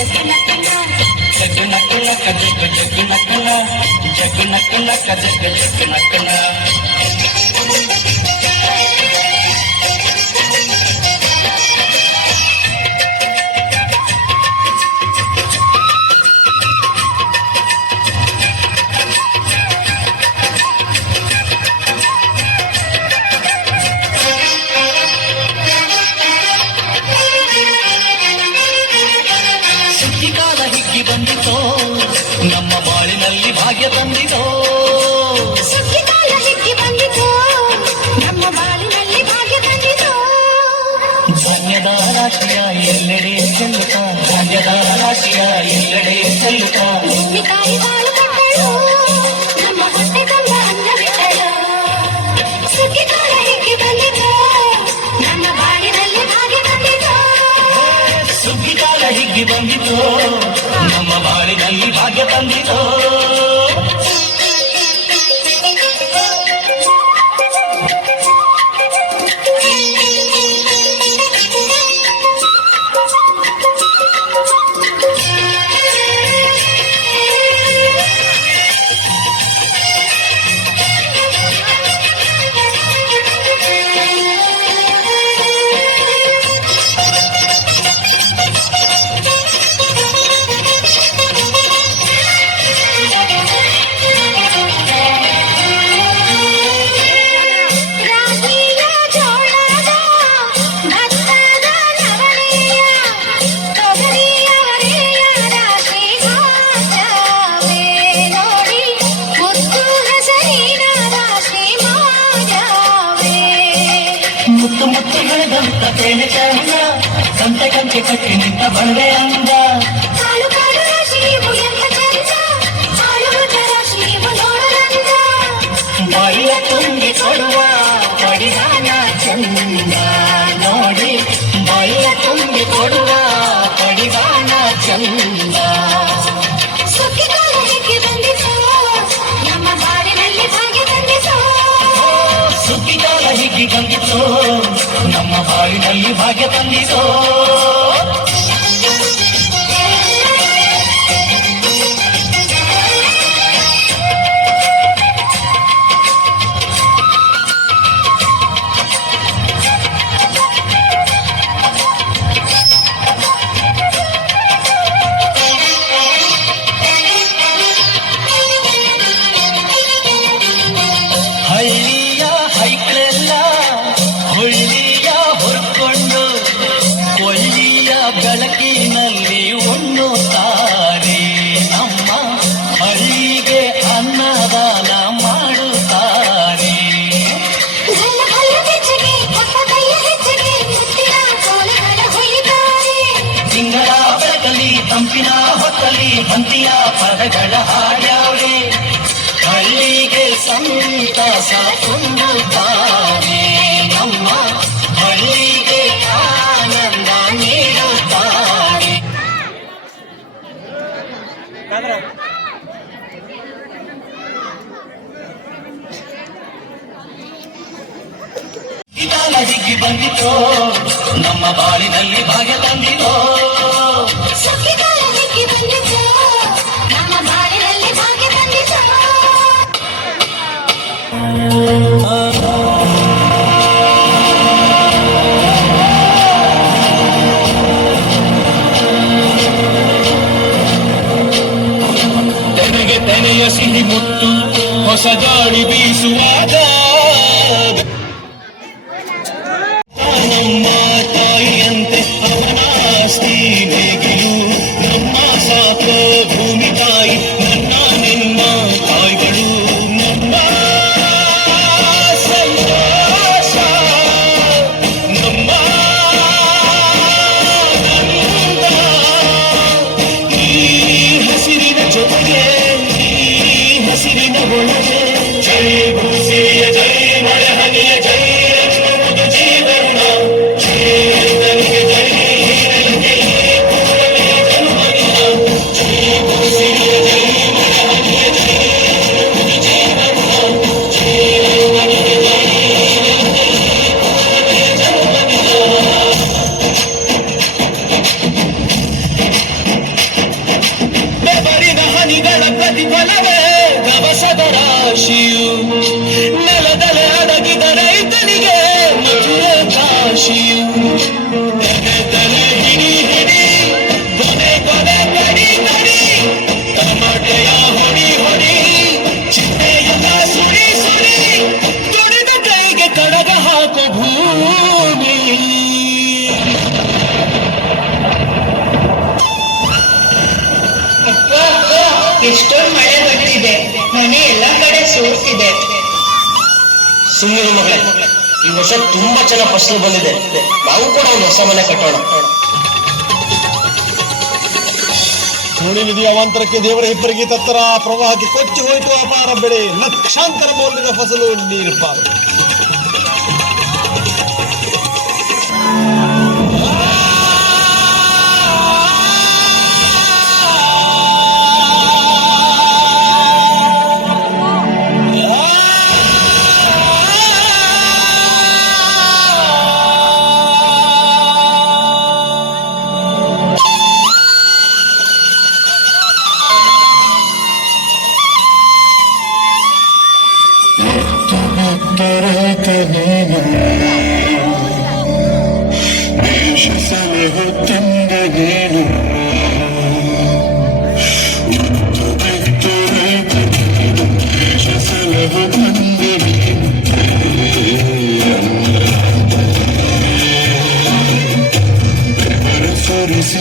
జగనకల జగనకల జగనకల జగనకల ராசியாய் எல்லடே செல்லுக்கா ராஜதாராசியாய் எல்லடே செல்லுக்கா ಕೊಟ್ಟ ತೇನೆ ಚಂದ ಸಂತಕಂತೆ ಕಟ್ಟಿ ನಿಂತ ಬಡವೆ ಅಂದ ಬಾಯಿಯ ತುಂಬಿ ಕೊಡುವ ಪಡಿದಾನ ಚಂದ ನೋಡಿ ಬಾಯಿಯ ತುಂಬಿ ಕೊಡುವ ಪಡಿದಾನ ಚಂದ భాగ్యవంతితో ಪದಗಳ ಹಾಡ್ಯಾವೆ ಹಳ್ಳಿಗೆ ಸಂತಸ ತುಂಬುತ್ತಾರೆ ನಮ್ಮ ಹಳ್ಳಿಗೆ ಆನಂದ ನೀಡುತ್ತಾರೆ ಬಂದಿತೋ ನಮ್ಮ ಬಾಳಿನಲ್ಲಿ ಭಾಗ್ಯ ತಂದಿತೋ. ನೆನೆಯ ಸಿಹಿ ಮುತ್ತು ಹೊಸ ಗಾಳಿ ಬೀಸುವಾಗ ಪರಿವಹನಿಗಳ ಪ್ರತಿಫಲವೇ ನವಸದ ರಾಶಿಯು ಎಷ್ಟೊಂದು ಮಳೆ ಬರ್ತಿದೆ ಮನೆ ಎಲ್ಲ ಕಡೆ ಸೋರ್ತಿದೆ. ಸುಮ್ಮನೆ ಮಗಳೇ. ಈ ವರ್ಷ ತುಂಬಾ ಚೆನ್ನಾಗಿ ಫಸಲು ಬಂದಿದೆ. ನಾವು ಕೂಡ ಒಂದು ಹೊಸ ಮನೆ ಕಟ್ಟೋಣ. ನೋಡಿ ನಿಧಿ ಅವಾಂತರಕ್ಕೆ ದೇವರ ಇಬ್ಬರಿಗೆ ತತ್ತರ ಪ್ರವಾಹಕ್ಕೆ ಕೊಚ್ಚಿ ಹೋಯಿತು ಅಪಾರ ಬೆಳೆ. ಲಕ್ಷಾಂತರ ಮೌಲ್ಯದ ಫಸಲು ನೀರು